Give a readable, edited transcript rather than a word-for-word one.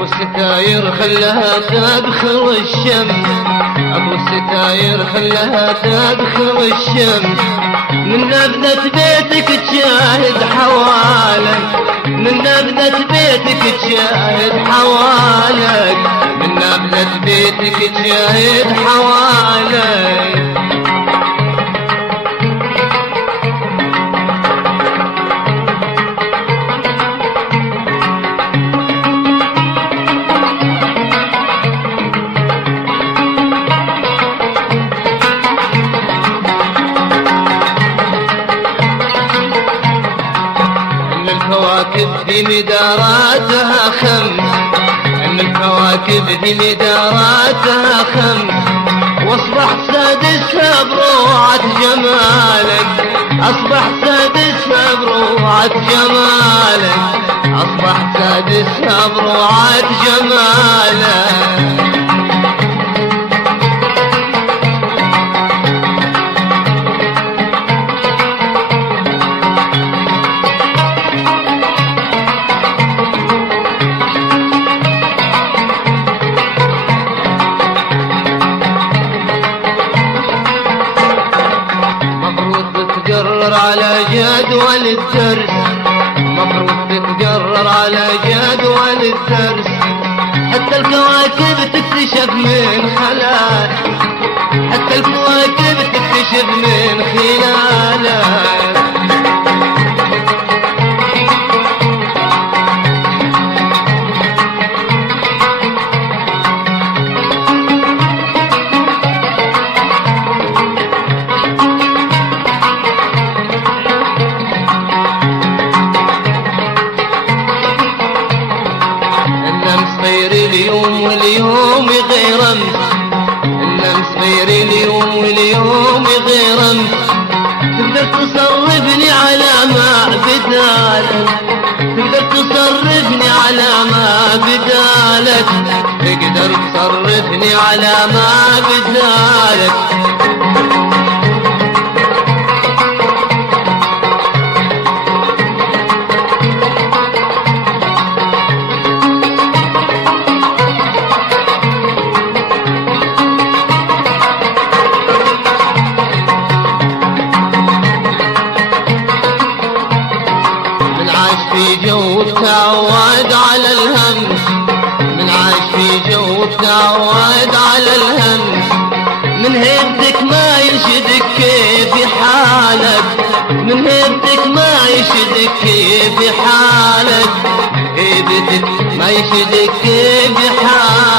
والستاير خلاها تدخل الشمس، ابو الستاير خلاها تدخل الشمس. من نبذة بيتك تشاهد حوالك، من نبذة بيتك تشاهد حوالك، من نبذة بيتك تشاهد حوالك. الكواكب دي مداراتها خمس، ان الكواكب دي مداراتها خمس. واصبح سادسها بروعة جمالك، اصبح سادسها بروعة جمالك، اصبح سادسها بروعة جمالك. على جدول الدرس، مفروض تتقرر على جدول الدرس. حتى الكواكب تكتشف من خلالك، حتى الكواكب تكتشف من خلالك. اليوم واليوم غير امس، النمس غير اليوم واليوم غير امس. تقدر تصرفني على ما بدالك، تقدر تصرفني على ما بدالك، تقدر تصرفني على ما بدالك. في جو تعود على الهمس، من عاش في جو تعود على الهمس. من هيبتك ما يشدك كيف حالك، من هيبتك ما يشدك كيف حالك، هيبتك ما يشدك كيف حالك.